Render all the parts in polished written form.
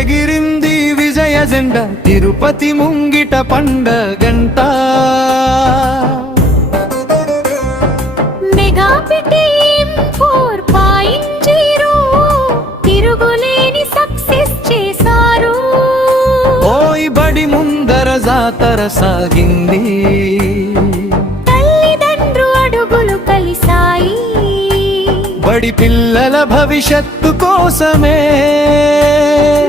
ఎగిరింది విజయ జెండా తిరుపతి ముంగిట పండగంట. మెగా పిటిఎం 4.0 తిరుగులేని సక్సెస్ చేశారు. ఓయ్ బడి ముందర జాతర సాగింది, తల్లిదండ్రు అడుగులు కలిసాయి. బడి పిల్లల భవిష్యత్తు కోసమే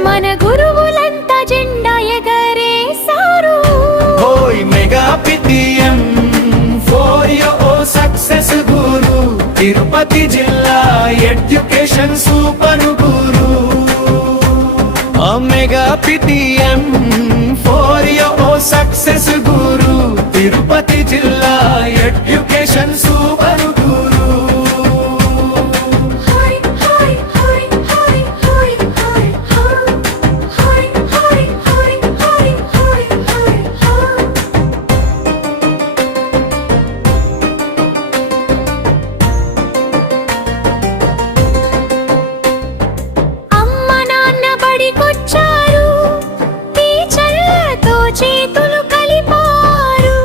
మన గురువులంతా జెండా ఎగరేశారు. ఓయ్ మెగా పిటిఎం 4 సక్సెస్ గురు, తిరుపతి జిల్లా ఎడ్యుకేషన్ సూపర్ గురు. మెగా పిటిఎం 4 సక్సెస్ గురు, తిరుపతి జిల్లా ఎడ్యుకేషన్ సూపర్ గురు. అమ్మ నాన్న బడికొచ్చారు, టీచర్లతో చేతులు కలిపారు.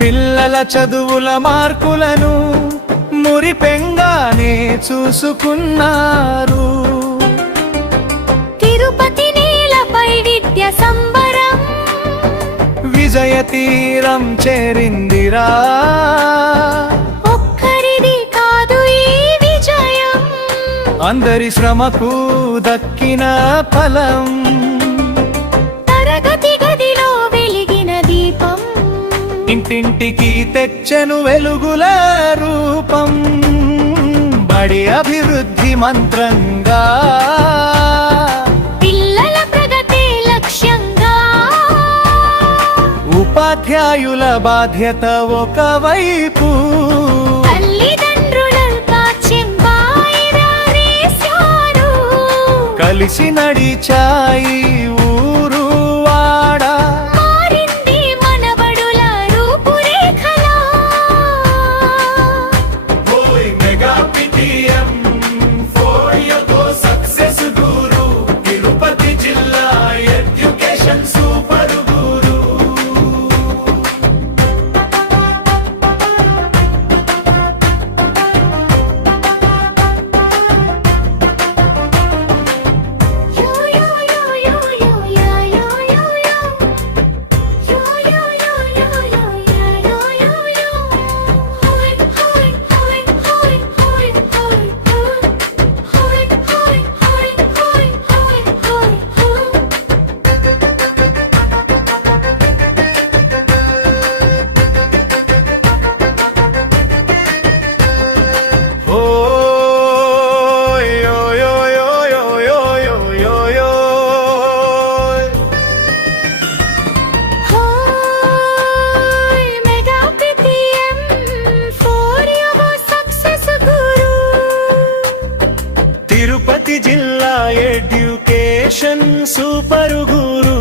పిల్లల చదువుల మార్కులను మురిపెంగానే చూసుకున్నారు. తిరుపతి నేలపై విద్య సంబరం, విజయ తీరం చేరిందిరా. ఒక్కరిది కాదు ఈ విజయం, అందరి శ్రమకు దక్కిన ఫలం. తరగతి గదిలో వెలిగిన దీపం, ఇంటింటికి తెచ్చెను వెలుగుల రూపం. బడి అభివృద్ధి మంత్రంగా, పిల్లల ప్రగతే లక్ష్యంగా. ఉపాధ్యాయుల బాధ్యత ఒకవైపు, తల్లిదండ్రులంతా చెంబాయిరారేశారు. కలిసి నడిచాయి ఊరు వాడ. మారింది మన బడుల రూపురేఖలా. ఓయ్ మెగా పిటిఎం 4 సక్సెస్ గురు, తిరుపతి జిల్లా ఎడ్యుకేషన్ సూపర్ గురు. యో యో యో యో యో యా యో యో యో. యో యో యో యో యో యా యో యో యో. హోయ్ హోయ్ హోయ్ హోయ్ హోయ్ హోయ్ హోయ్. హోయ్ హోయ్ హోయ్ హోయ్ హోయ్ హోయ్ హోయ్. ఓయ్ యో యో యో యో యో యో యో యో. హోయ్ మెగా పిటిఎం 4 సక్సెస్ గురు, తిరుపతి జిల్లా ఎడ్యుకేషన్ సూపర్ గురు.